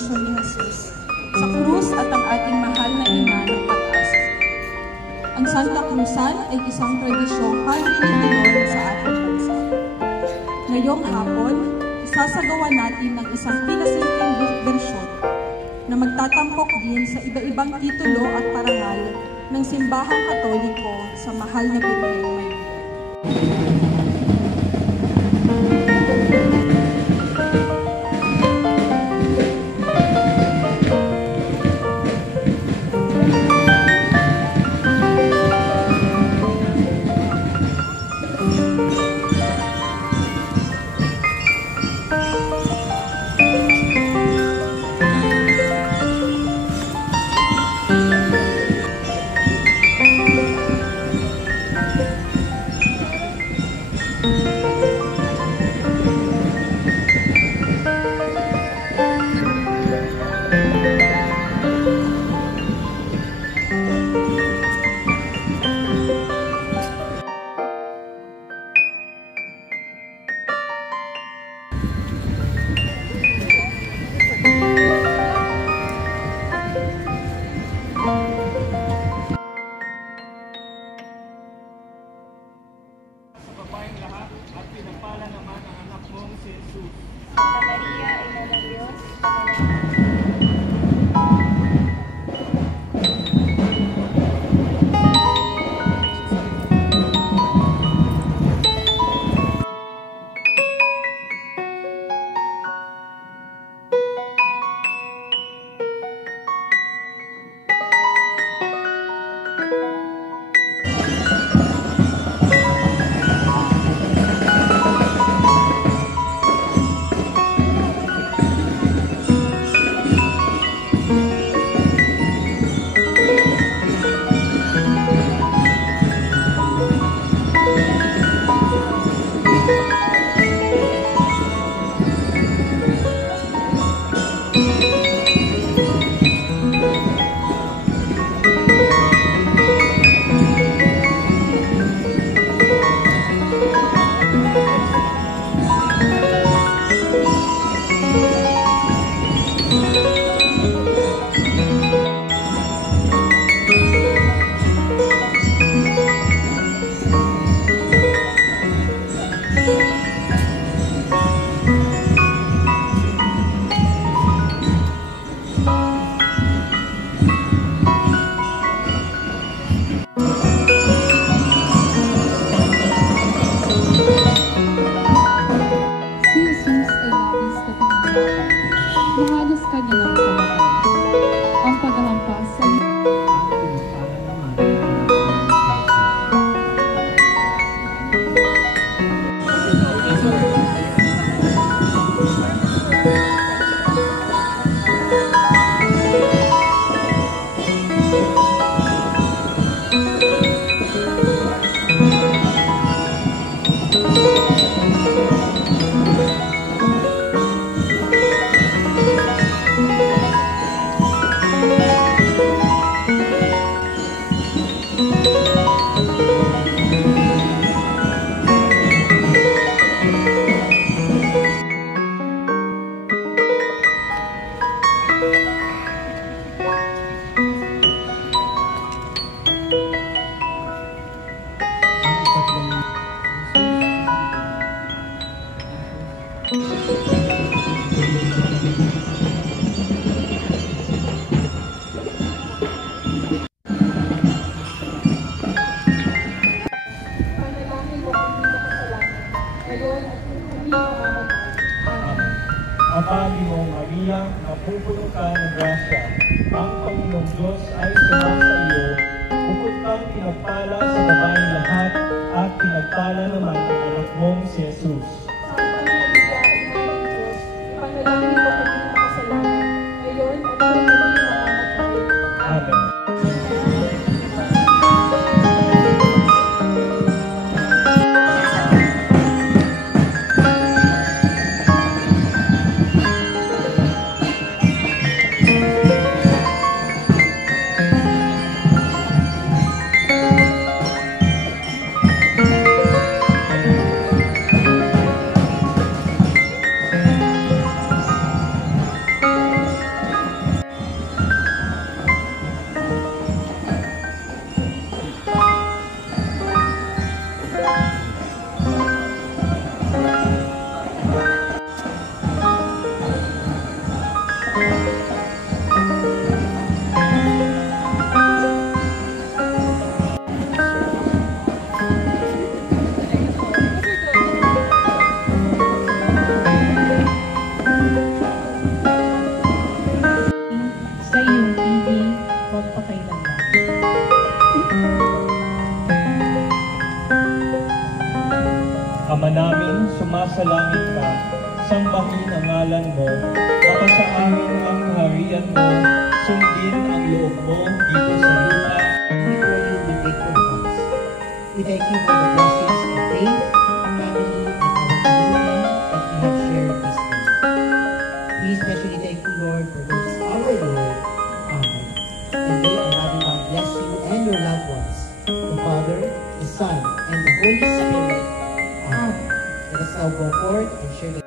misyon ni Jesus sa krus at ang ating mahal na ina ng pag-asa. Ang Santa Cruzan ay isang tradisyong panginiginon sa ating bansa. Ngayong hapon, isasagawa natin ng isang pinasimpleng bersyon na magtatampok din sa iba-ibang titulo at parangal ng simbahang Katoliko sa mahal na Birheng Maria. Santa Maria, Ina ng Diyos, Lumalas ka niya ng kamatay. Ang paghahampas sa Ama Ginoong Maria, napupuno ka ng grasya. Ang Panginoong Diyos ay sumasa iyo. Bukod kang pinagpala sa babaeng lahat, at pinagpala naman ang anak mong si Jesus. Santa Maria, Ina ng Diyos, ipanalangin mo kami ng makasalanan, ngayon at kung kami mamamatay. Amen. Ama namin, sumasalangit ka, sambahin ang ngalan mo, mapasa amin ang kaharian mo, sundin ang loob mo dito sa lupa. Before you with grateful hearts. We thank you for the blessings of faith, family, and our community that we have shared this day. We especially thank you, Lord, for those our Lord, and may our loving God bless you and your loved ones, the Father, the Son, and the Holy Spirit. Let us now go forth and share the